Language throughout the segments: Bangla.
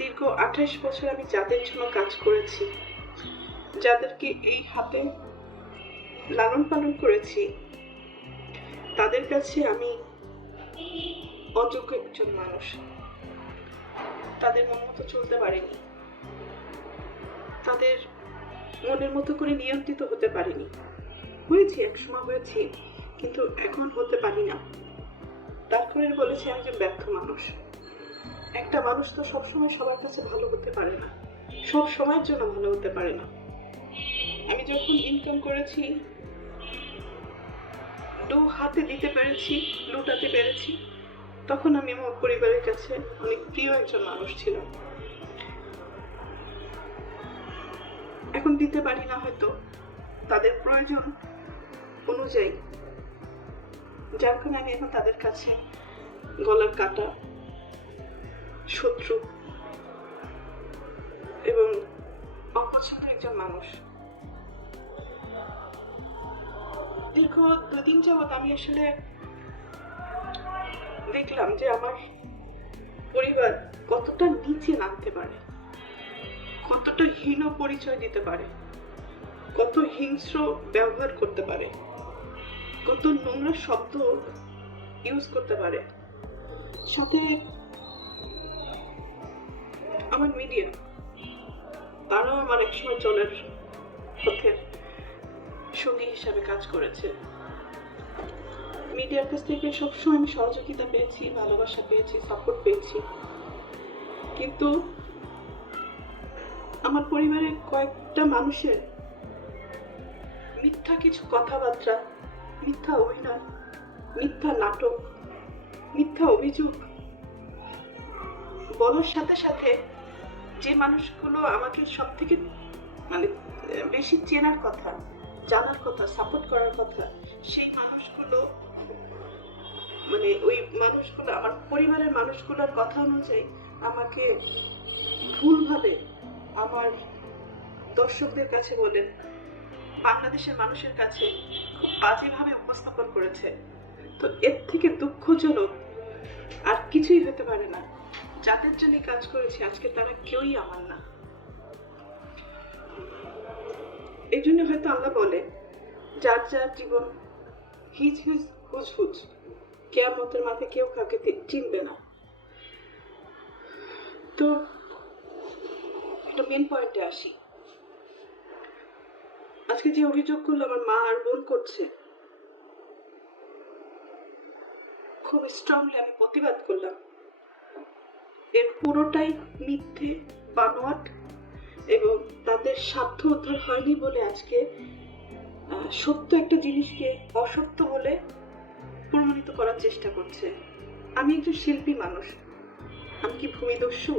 দীর্ঘ আঠাশ বছর আমি যাদের জন্য কাজ করেছি, যাদেরকে এই হাতে লালন পালন করেছি, তাদের কাছে আমি অযোগ্য একজন মানুষ। তাদের মন মতো চলতে পারিনি। তাদের মনের মতো করে নিয়ন্ত্রিত হতে পারিনি। হয়েছি, একসময় হয়েছি, কিন্তু এখন হতে পারি না। তারপরে বলেছি, আমি যে ব্যর্থ মানুষ। একটা মানুষ তো সবসময় সবার কাছে ভালো হতে পারে না। সব সময়ের জন্য ভালো হতে পারে না। আমি যখন ইনকাম করেছি দু হাতে দিতে পেরেছি, লুটাতে পেরেছি, তখন আমি আমার পরিবারের কাছে অনেক প্রিয় একজন মানুষ ছিলাম। এখন দিতে পারি না হয়তো, তাদের প্রয়োজন অনুযায়ী। যার কারণে আমি এখন তাদের কাছে গলার কাটা শত্রু এবং অপছন্দ একজন মানুষ। দীর্ঘ দুদিন যাবৎ আমি আসলে দেখলাম যে আমার পরিবার কতটা নিচে নামতে পারে, কতটা হীন পরিচয় দিতে পারে, কত হিংস্র ব্যবহার করতে পারে, কত নোংরা শব্দ ইউজ করতে পারে। সাথে আমার মিডিয়া তারাও আমার একসময় চলার পথের সঙ্গী হিসাবে কাজ করেছে। মিডিয়ার কাছ থেকে সবসময় আমি সহযোগিতা পেয়েছি, ভালোবাসা পেয়েছি সাপোর্ট পেয়েছি। কিন্তু আমার পরিবারের কয়েকটা মানুষের মিথ্যা কিছু কথাবার্তা, মিথ্যা অভিনয়, মিথ্যা নাটক, মিথ্যা অভিযোগ বলার সাথে সাথে যে মানুষগুলো আমাকে সব থেকে মানে বেশি চেনার কথা, জানার কথা সাপোর্ট করার কথা, সেই মানুষগুলো মানে ওই মানুষগুলো, আমার পরিবারের মানুষগুলোর কথা অনুযায়ী আমাকে ভুলভাবে আমার দর্শকদের কাছে বলেন, বাংলাদেশের মানুষের কাছে খুব বাজেভাবে উপস্থাপন করেছে। তো এর থেকে দুঃখজনক আর কিছুই হতে পারে না। যাদের জন্য কাজ করেছি, আজকে তারা কেউই আমার না। এই জন্য হয়তো আল্লাহ বলে, যার যার জীবন হিজ হিজ হুজ হুজ, কেয়ামতের মাথায় কেউ কাউকে চিনবে না। তো একটা মেন পয়েন্টে আসি। আজকে যে অভিযোগ করল আমার মা আর বোন করছে, খুব স্ট্রংলি আমি প্রতিবাদ করলাম। এর পুরোটাই মিথ্যে, বানোয়াট এবং তাদের স্বার্থ উদ্ধার হয়নি বলে আজকে সত্য একটা জিনিসকে অসত্য বলে প্রমাণিত করার চেষ্টা করছে। আমি একজন শিল্পী মানুষ। আমি কি ভূমিদস্যু?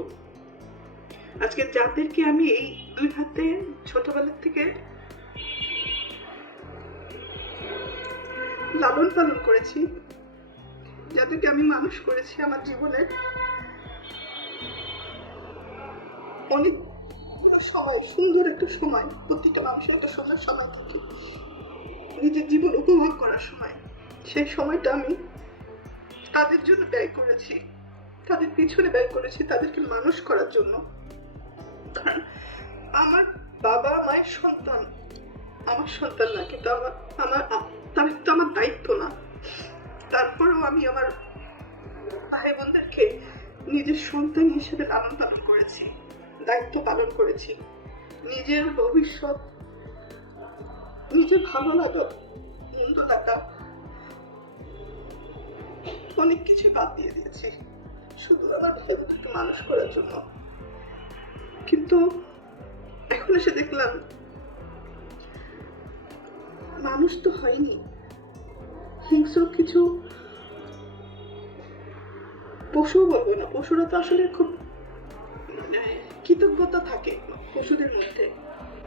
আজকে যাদেরকে আমি এই দুই হাতে ছোটবেলার থেকে লালন পালন করেছি, যাদেরকে আমি মানুষ করেছি আমার জীবনের অনেক সময় সুন্দর একটা সময়, প্রত্যেকটা মানুষের একটা সুন্দর সময় থাকে নিজের জীবন উপভোগ করার সময়। সেই সময়টা আমি তাদের জন্য ব্যয় করেছি। তাদের পিছনে ব্যয় করেছি তাদেরকে মানুষ করার জন্য। কারণ আমার বাবা মায়ের সন্তান, আমার সন্তান না, কিন্তু আমার আমার তার তো আমার দায়িত্ব না। তারপরেও আমি আমার ভাই বোনদেরকে নিজের সন্তান হিসেবে লালন পালন করেছি। দায়িত্ব পালন করেছি নিজের ভবিষ্যৎ নিজের ভালো লাগা মন্দ লাগা অনেক কিছু বাদ দিয়ে দিয়েছি। শুধু আমার ভাই মানুষ করার জন্য। কিন্তু এখন এসে দেখলাম, মানুষ তো হয়নি। হিংস্র কিছু পশু বলব না। পশুরা তো আসলে খুব কৃতজ্ঞতা থাকে পশুদের মধ্যে।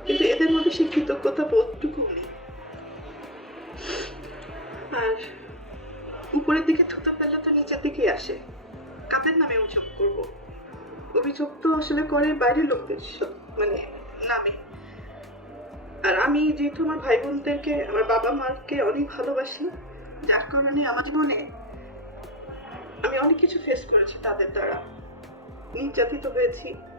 কিন্তু এদের মধ্যে সেই কৃতজ্ঞতা বোধটুকু নেই। আর উপরের দিকে থুতো ফেললে তো নিচের দিকে আসে। কাদের নামে অভিযোগ করব? অভিযোগ তো আসলে করে বাইরের লোকদের মানে নামে। আর আমি যেহেতু আমার ভাই বোনদেরকে আমার বাবা মাকে অনেক ভালোবাসি, যার কারণে আমার জীবনে আমি অনেক কিছু ফেস করেছি তাদের দ্বারা। নির্যাতিত হয়েছি।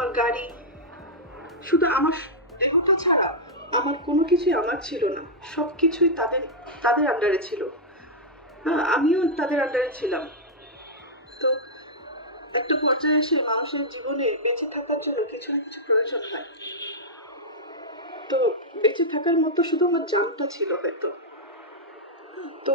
আমার গাড়ি। শুধু আমার দেহটা ছাড়া আমার কোনো কিছুই আমার ছিল না। সব কিছুই তাদের তাদের আন্ডারে ছিল। হ্যাঁ আমিও তাদের আন্ডারে ছিলাম। তো একটা পর্যায়ে এসে মানুষের জীবনে বেঁচে থাকার জন্য কিছু না কিছু প্রয়োজন হয়। তো বেঁচে থাকার মতো শুধু আমার জানটা ছিল হয়তো। তো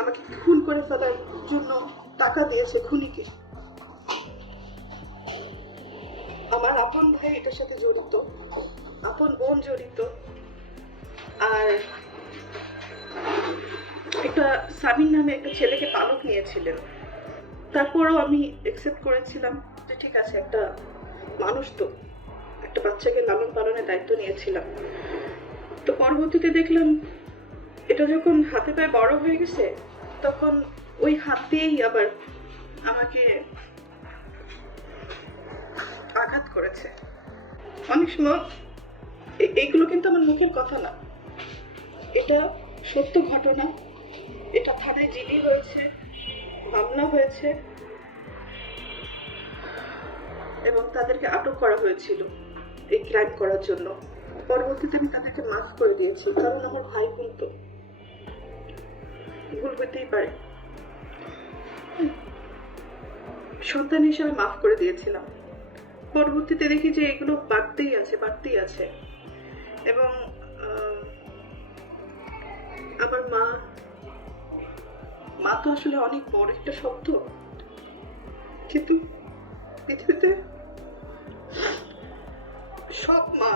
আমাকে খুন করে ফেলার জন্য টাকা দিয়েছে খুনিকে। আমার আপন ভাই এটার সাথে জড়িত, আপন বোন জড়িত। আর একটা সামিন নামে একটা ছেলেকে পালক নিয়েছিলেন। তারপরও আমি একসেপ্ট করেছিলাম যে ঠিক আছে, একটা মানুষ তো, একটা বাচ্চাকে লালন পালনের দায়িত্ব নিয়েছিলাম। তো পরবর্তীতে দেখলাম এটা যখন হাতে পায়ে বড় হয়ে গেছে, তখন ওই হাত দিয়েই আবার আমাকে আঘাত করেছে। অনেক সময় এইগুলো কিন্তু আমার মুখের কথা না। এটা সত্য ঘটনা। এটা থানায় জিডি হয়েছে, মামলা হয়েছে, এবং তাদেরকে আটক করা হয়েছিল এই ক্রাইম করার জন্য। পরবর্তীতে আমি তাদেরকে মাফ করে দিয়েছি, কারণ আমার ভাই বোন তো ভুল হতেই পারে। সন্তান হিসাবে মাফ করে দিয়েছিলাম। পরবর্তীতে দেখি যে এগুলো বাড়তেই আছে বাড়তেই আছে। এবং আমার মা মা তো আসলে অনেক বড় একটা শব্দ। কিন্তু পৃথিবীতে সব মা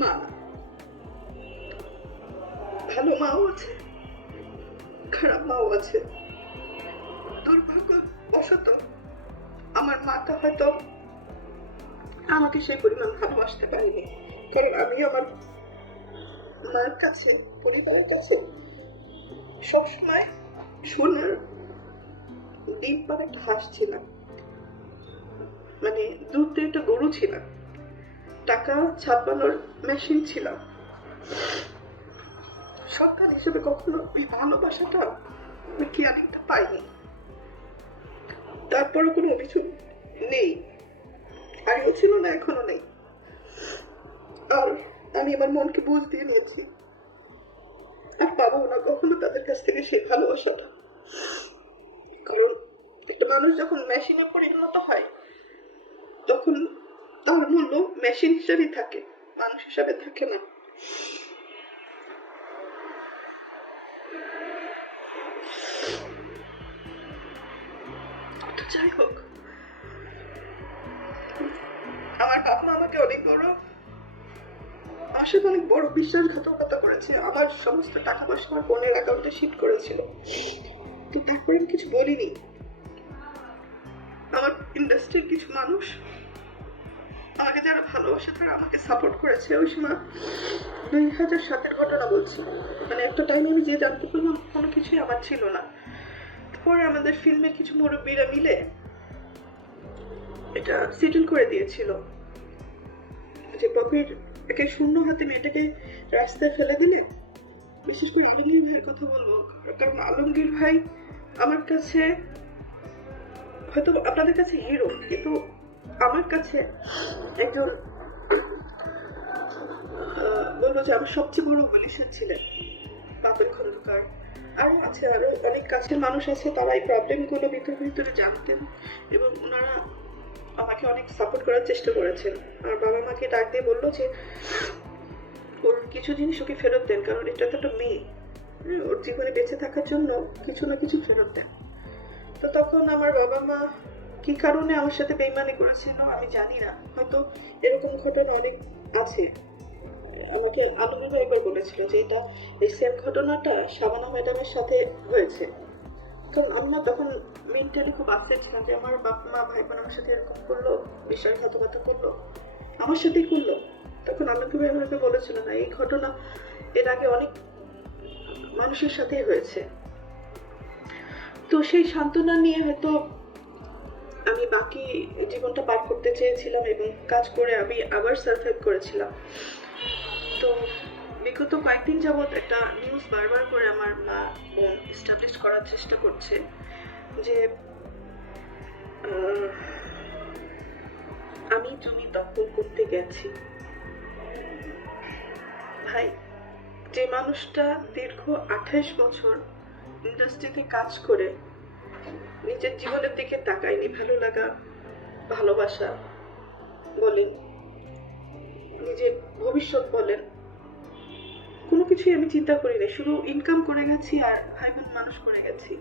মা, ভালো মাও আছে। খারাপ মাও আছে। দুর্ভাগ্যবশত আমার মাটা হয়তো আমাকে সেই পরিমাণ ভালোবাসতে পারিনি। কারণ আমি আমার মায়ের কাছে, পরিবারের কাছে সবসময় সোনার ডিম পার একটা ছিলাম। মানে দুধ একটা গরু ছিলাম। টাকা ছাপানোর মেশিন ছিলাম। সন্তান হিসেবে কখনো ওই ভালোবাসাটা ওই কেয়ারিংটা পাইনি। তারপরও কোনো অভিযোগ নেই। আগেও ছিল না, এখনও নেই। আর আমি আমার মনকে বুঝ দিয়ে নিয়েছি। আর পাবো না কখনো তাদের কাছ থেকে সেই ভালোবাসাটা। কারণ একটা মানুষ যখন মেশিনে পরিণত হয়, তখন তার মূল্য মেশিন হিসাবেই থাকে, মানুষ হিসাবে থাকে না। তো যাই হোক। আমার বাবা মা আমাকে অনেক বড়, আমার অনেক বড় বিশ্বাসঘাতকতা করেছে। আমার সমস্ত টাকা পয়সা আমার বোনের অ্যাকাউন্টে শিট করেছিল। তো তারপরে আমি কিছু বলিনি। আমার ইন্ডাস্ট্রির কিছু মানুষ যারা ভালোবাসে তারা আমাকে সাপোর্ট করেছে। ওই সময় দুই হাজার সাতের ঘটনা বলছি। মানে একটা টাইম আমি যে জানতে পারলাম, কোনো কিছুই আমার ছিল না। পরে আমাদের ফিল্মের কিছু মুরব্বীরা মিলে এটা সেটেল করে দিয়েছিল। যে পপির একে শূন্য হাতে মেয়েটাকে রাস্তায় ফেলে দিলে, বিশেষ করে আলমগীর ভাইয়ের কথা বলব। কারণ আলমগীর ভাই আমার কাছে হয়তো আপনাদের কাছে হিরো কিন্তু আমার কাছে একজন বলল যে আমার সবচেয়ে বড় বলিশান ছিলেন বাপের খন্দকার। আরও আছে আরও অনেক কাছের মানুষ আছে তারা এই প্রবলেমগুলো ভিতরে ভিতরে জানতেন এবং ওনারা আমাকে অনেক সাপোর্ট করার চেষ্টা করেছেন। আর বাবা মাকে ডাক দিয়ে বলল যে ওর কিছু জিনিস ওকে ফেরত দেন কারণ এটা তো একটা মেয়ে। হ্যাঁ, ওর জীবনে বেঁচে থাকার জন্য কিছু না কিছু ফেরত দেন। তো তখন আমার বাবা মা কি কারণে আমার সাথে বেইমানি করেছিল আমি জানি না। হয়তো এরকম ঘটনা অনেক আছে। আমাকে আলমগীর একবার বলেছিল যে এটা এই সেম ঘটনাটা শাবানা ম্যাডামের সাথে হয়েছে। কারণ আমি না তখন মেন্টালি খুব আপসেট ছিলাম যে আমার বাপ মা ভাই বোন আমার সাথে এরকম করল বিশ্বাসঘাতকতা করল, আমার সাথেই করল। তখন আলমগীর ভাই আমাকে বলেছিল না, এই ঘটনা এর আগে অনেক মানুষের সাথেই হয়েছে। তো সেই সান্ত্বনা নিয়ে হয়তো আমি বাকি জীবনটা পার করতে চেয়েছিলাম এবং কাজ করে আমি আবার সার্ভাইভ করেছিলাম। তো বিগত কয়েকদিন যাবৎ একটা নিউজ বারবার করে আমার মা বোন এস্টাবলিশ করার চেষ্টা করছে যে আমি জমি দখল করতে গেছি। ভাই, যে মানুষটা দীর্ঘ আঠাশ বছর ইন্ডাস্ট্রিতে কাজ করে নিজের জীবনের দিকে তাকায়নি ভালো লাগা, ভালোবাসা বলেন। নিজের ভবিষ্যৎ বলেন। কোনো কিছুই আমি চিন্তা করি না শুধু ইনকাম করে গেছি আর ভাই বোন মানুষ করে গেছি।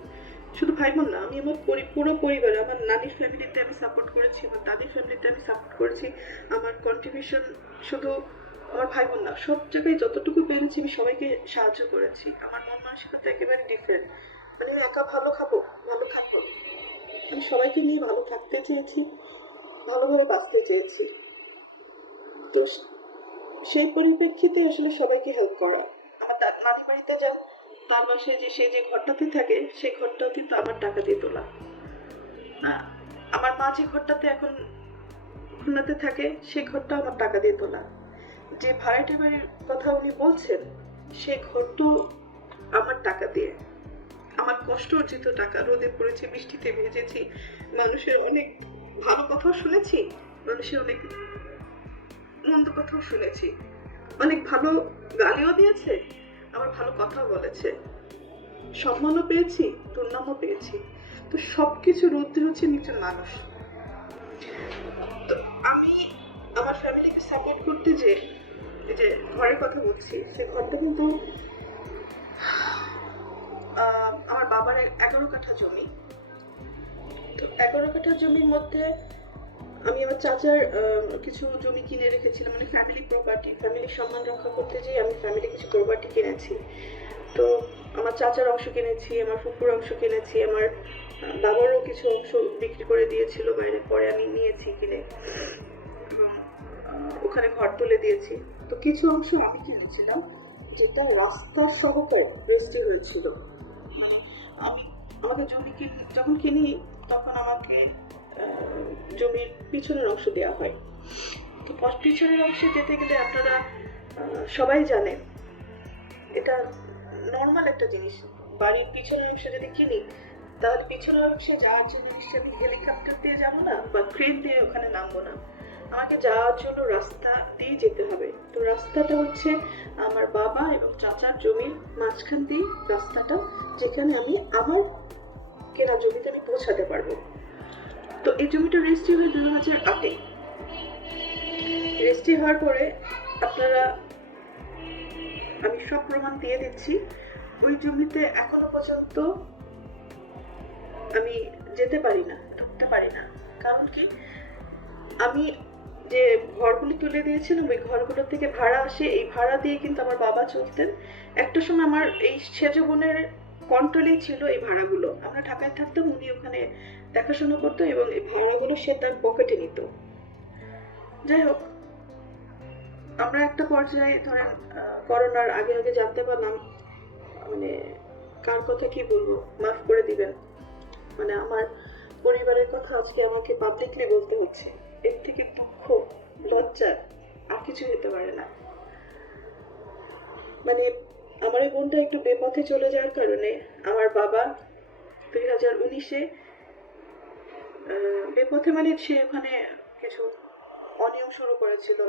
শুধু ভাই বোন না, আমি আমার পুরো পরিবার, আমার নানির ফ্যামিলিতে আমি সাপোর্ট করেছি, আমার দাদির ফ্যামিলিতে আমি সাপোর্ট করেছি। আমার কন্ট্রিবিউশন শুধু আমার ভাই বোন না, সব জায়গায় যতটুকু পেরেছি আমি সবাইকে সাহায্য করেছি। আমার মন মানসিকতা একেবারে ডিফারেন্ট মানে একা ভালো খাব ভালো খাব। আমি সবাইকে নিয়ে ভালো থাকতে চেয়েছি, ভালোভাবে বাঁচতে চেয়েছি। তো সেই পরিপ্রেক্ষিতে আসলে সবাইকে হেল্প করা। আমার নানি বাড়িতে যা তার যে সে যে ঘরটাতে থাকে সেই আমার টাকা দিয়ে তোলা। আমার মা যে ঘরটাতে এখন খুলনাতে থাকে ঘরটা আমার টাকা দিয়ে তোলা। যে ভাড়াটে বাড়ির কথা উনি বলছেন সেই ঘরটাও আমার টাকা দিয়ে। আমার কষ্ট অর্জিত টাকা, রোদে পড়েছে, বৃষ্টিতে ভেজেছি, মানুষের অনেক ভালো কথাও শুনেছি, মানুষের অনেক মন্দ কথাও শুনেছি, অনেক ভালো গালিও দিয়েছে, আবার ভালো কথাও বলেছে, সম্মানও পেয়েছি দুর্নামও পেয়েছি, তো সবকিছু রুদ্ধে হচ্ছে নিচের মানুষ। তো আমি আমার ফ্যামিলিকে সাপোর্ট করতে যে যে ঘরের কথা বলছি, সে ঘরটা কিন্তু আমার বাবার এগারো কাঠা জমি। তো এগারো কাঠা জমির মধ্যে আমি আমার চাচার কিছু জমি কিনে রেখেছিলাম মানে ফ্যামিলি প্রপার্টি ফ্যামিলির সম্মান রক্ষা করতে যেয়ে আমি ফ্যামিলি কিছু প্রপার্টি কিনেছি। তো আমার চাচার অংশ কিনেছি, আমার ফুপুর অংশ কিনেছি, আমার বাবারও কিছু অংশ বিক্রি করে দিয়েছিল, বাইরে পরে আমি নিয়েছি কিনে। ওখানে ঘর তুলে দিয়েছি। তো কিছু অংশ আমি কিনেছিলাম, যেটা রাস্তার সহকারে রেজিস্ট্রি হয়েছিল। আমি আমাকে জমি যখন কিনি, তখন আমাকে জমির পিছনের অংশ দেওয়া হয়। তো পিছনের অংশে যেতে গেলে আপনারা সবাই জানেন এটা নর্মাল একটা জিনিস। বাড়ির পিছনের অংশে যদি কিনি, তাহলে পিছনের অংশে যাওয়ার জন্য নিশ্চয়ই আমি হেলিকপ্টার দিয়ে যাব না? বা ক্রেন দিয়ে ওখানে নামবো না? আমাকে যাওয়ার জন্য রাস্তা দিয়ে যেতে হবে। তো রাস্তাটা হচ্ছে আমার বাবা এবং চাচার জমির মাঝখান দিয়ে রাস্তাটা, যেখানে আমি আমার কেনা জমিতে আমি পৌঁছাতে পারব। তো এই জমিটা রেজিস্ট্রি হয় দু হাজার আটে। রেজিস্ট্রি হওয়ার পরে আপনারা, আমি সব প্রমাণ দিয়ে দিচ্ছি। ওই জমিতে এখনও পর্যন্ত আমি যেতে পারি না, ঢুকতে পারি না। কারণ কি? আমি যে ঘরগুলি তুলে দিয়েছিলাম ওই ঘরগুলো থেকে ভাড়া আসে। এই ভাড়া দিয়ে কিন্তু আমার বাবা চলতেন। একটা সময় আমার এই সেজ বোনের কন্ট্রোলেই ছিল এই ভাড়াগুলো। আমরা ঢাকায় থাকতাম, উনি ওখানে দেখাশোনা করতো এবং এই ভাড়াগুলো সে তার পকেটে নিত। যাই হোক, আমরা একটা পর্যায়ে ধরেন করোনার আগে আগে জানতে পারলাম মানে কার কথা কি বলব, মাফ করে দিবেন। মানে আমার পরিবারের কথা আজকে আমাকে পাবলিকলি বলতে হচ্ছে। এর থেকে দুঃখ, লজ্জা আর কিছু হতে পারে না। মানে আমার এই বোনটা একটু বেপথে চলে যাওয়ার কারণে আমার বাবা দুই হাজার উনিশে বেপথে মানে সে ওখানে কিছু অনিয়ম শুরু করেছিল।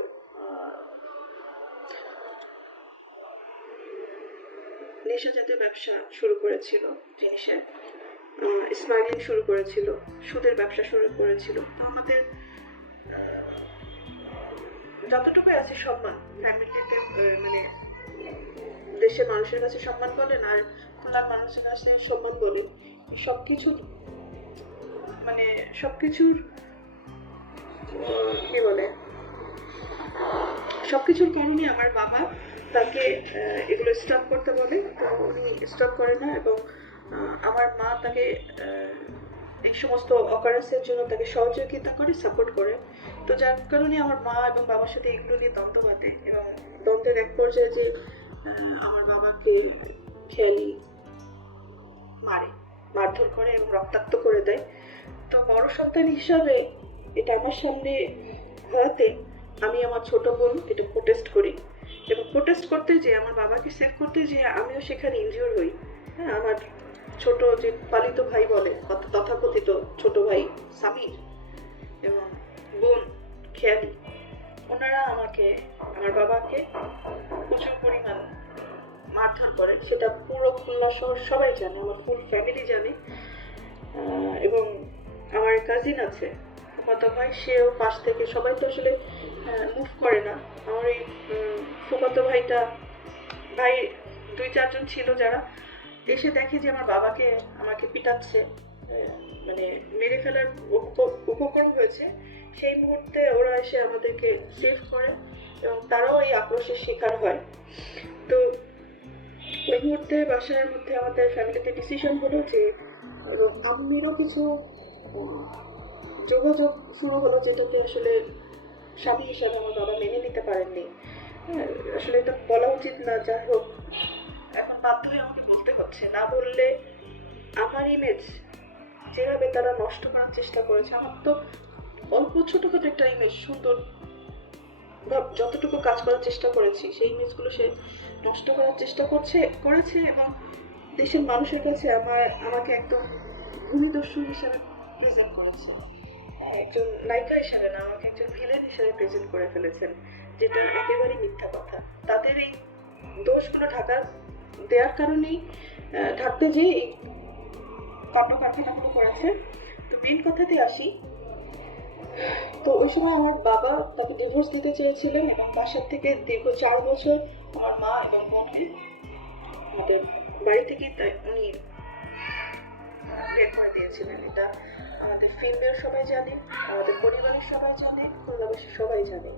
নেশা জাতীয় ব্যবসা শুরু করেছিল জিনিসের। স্মাগলিং শুরু করেছিল, সুদের ব্যবসা শুরু করেছিল। আমাদের যতটুকু আছে সম্মান, ফ্যামিলিতে মানে দেশের মানুষের কাছে সম্মান বলেন আর খুলনার মানুষের কাছে সম্মান বলেন সব কিছু মানে সব কিছুর কি বলে, সবকিছুর কারণে আমার বাবা তাকে এগুলো স্টপ করতে বলে, তো উনি স্টপ করে না এবং আমার মা তাকে এই সমস্ত অকারেন্সের জন্য তাকে সহযোগিতা করে সাপোর্ট করে। তো যার কারণে আমার মা এবং বাবার সাথে এগুলো নিয়ে দ্বন্দ্ব বাঁধে এবং দ্বন্দ্বের এক পর্যায়ে যে আমার বাবাকে খেয়ালি মারে, মারধর করে এবং রক্তাক্ত করে দেয়। তো বড় সন্তান হিসাবে এটা আমার সামনে হওয়াতে আমি আমার ছোট বোন এটা প্রোটেস্ট করি এবং প্রোটেস্ট করতে যে, আমার বাবাকে সেভ করতে যে, আমিও সেখানে ইনজিওর হই। হ্যাঁ আমার ছোট যে পালিত ভাই বলে তথাকথিত ছোট ভাই সামির বোন খেয়ালি। ওনারা আমাকে, আমার বাবাকে প্রচুর পরিমাণ মারধর করে। সেটা পুরো খুলনা শহর সবাই জানে, আমার ফুল ফ্যামিলি জানে। এবং আমার কাজিন আছে ফুফাতো ভাই, সেও পাশ থেকে সবাই তো আসলে মুভ করে না। আমার এই ফুফাতো ভাইটা, ভাই দুই চারজন ছিল যারা, এসে দেখে যে আমার বাবাকে আমাকে পিটাচ্ছে মানে মেরে ফেলার উপ- উপক্রম হয়েছে। সেই মুহূর্তে ওরা এসে আমাদেরকে সেভ করে এবং তারাও এই আক্রোশের শিকার হয়। তো ওই মুহূর্তে বাসার মধ্যে আমাদের ফ্যামিলিতে ডিসিশন হলো যে এবং আম্মিরও কিছু যোগাযোগ শুরু হলো যেটাকে আসলে স্বামী হিসাবে আমার বাবা মেনে নিতে পারেননি। হ্যাঁ, আসলে এটা বলা উচিত না যাই হোক। এখন বাধ্য হয়ে আমাকে বলতে হচ্ছে না বললে আমার ইমেজ যেভাবে তারা নষ্ট করার চেষ্টা করেছে আমার তো অল্প ছোটখাটো একটা ইমেজ সুন্দর যতটুকু কাজ করার চেষ্টা করেছি, সেই ইমেজগুলো সে নষ্ট করার চেষ্টা করছে, করেছে এবং দেশের মানুষের কাছে আমার, আমাকে একদম ভূমিদস্যু হিসাবে প্রেজেন্ট করেছে। একজন নায়িকা হিসাবে না, আমাকে একজন ভিলেন হিসাবে প্রেজেন্ট করে ফেলেছেন, যেটা একেবারেই মিথ্যা কথা। তাদের এই দোষগুলো ঢাকা, দেওয়ার কারণেই ঢাকতে যেয়ে এই কাণ্ড কারখানাগুলো করেছে। তো মেন কথাতে আসি তো ওই সময় আমার বাবা তাকে ডিভোর্স দিতে চেয়েছিলেন এবং বাসার থেকে দীর্ঘ চার বছর আমার মা এবং বোনকে আমাদের বাড়ি থেকে তাই উনি বের করে দিয়েছিলেন। এটা আমাদের ফিল্মের সবাই জানে, আমাদের পরিবারের সবাই জানে, খুলনাবাসী সবাই জানে।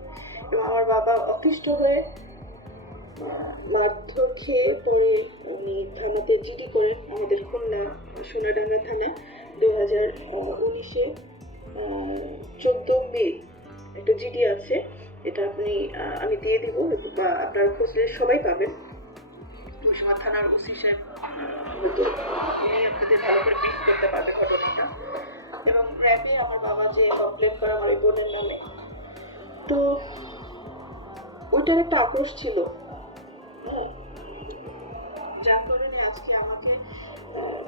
এবং আমার বাবা অতিষ্ঠ হয়ে মারধর খেয়ে পরে উনি থানাতে জিডি করেন আমাদের খুলনা সোনাডাঙ্গা থানায় দুই হাজার উনিশে চোদ্দ মে একটা জিডি আছে এটা আপনি আমি দিয়ে দিব বা আপনার খুঁজলে সবাই পাবেন। তুলসীমা থানার ওসি সাহেব হয়তো উনি আপনাদের ভালো করে ব্রিফ করতে পারবে ঘটনাটা। এবং র্যাবে আমার বাবা যে কমপ্লেন করে আমার এই বোনের নামে। তো ওইটার একটা আক্রোশ ছিল। যার কারণে আজকে আমাকে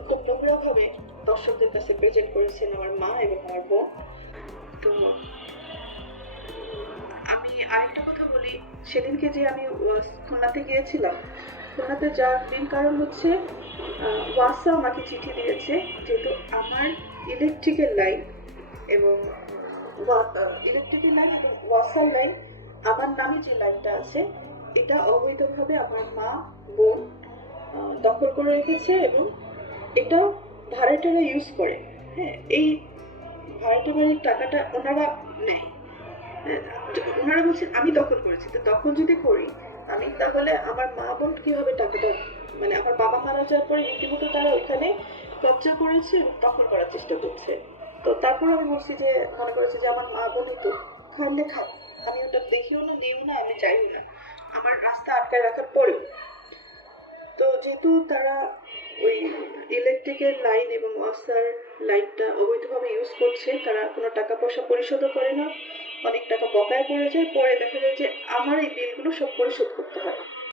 খুব নোংরাভাবে দর্শকদের কাছে প্রেজেন্ট করেছেন আমার মা এবং আমার বোন তো আমি আরেকটা কথা বলি। সেদিনকে যে আমি খুলনাতে গিয়েছিলাম, খুলনাতে যাওয়ার মেন কারণ হচ্ছে ওয়াসা আমাকে চিঠি দিয়েছে যেহেতু আমার ইলেকট্রিকের লাইন এবং ইলেকট্রিকের লাইন এবং ওয়াসার লাইন আমার নামে যে লাইনটা আছে, এটা অবৈধভাবে আমার মা, বোন দখল করে রেখেছে এবং ভাড়াটারা ইউজ করে। হ্যাঁ এই ভাড়াটা বাড়ির টাকাটা ওনারা নেয়। হ্যাঁ, ওনারা বলছেন আমি দখল করেছি। তো দখল যদি করি আমি তাহলে আমার মা বোন কীভাবে টাকাটা মানে আমার বাবা মারা যাওয়ার পরে রীতিমতো তারা ওইখানে কবজা করেছে এবং দখল করার চেষ্টা করছে। তো তারপর আমি বলছি যে মনে করেছি যে আমার মা বোনই তো খাইলে খায়। আমি ওটা দেখিও না নিও না আমি চাইও না। আমার রাস্তা আটকায় রাখার পরেও তো যেহেতু তারা ওই ইলেকট্রিকের লাইন এবং ওয়াসার লাইনটা অবৈধভাবে ইউজ করছে, তারা কোনো টাকা পয়সা পরিশোধও করে না, অনেক টাকা বকায় পড়ে যায়। পরে দেখা যায় যে আমার এই বিলগুলো সব পরিশোধ করতে হয়।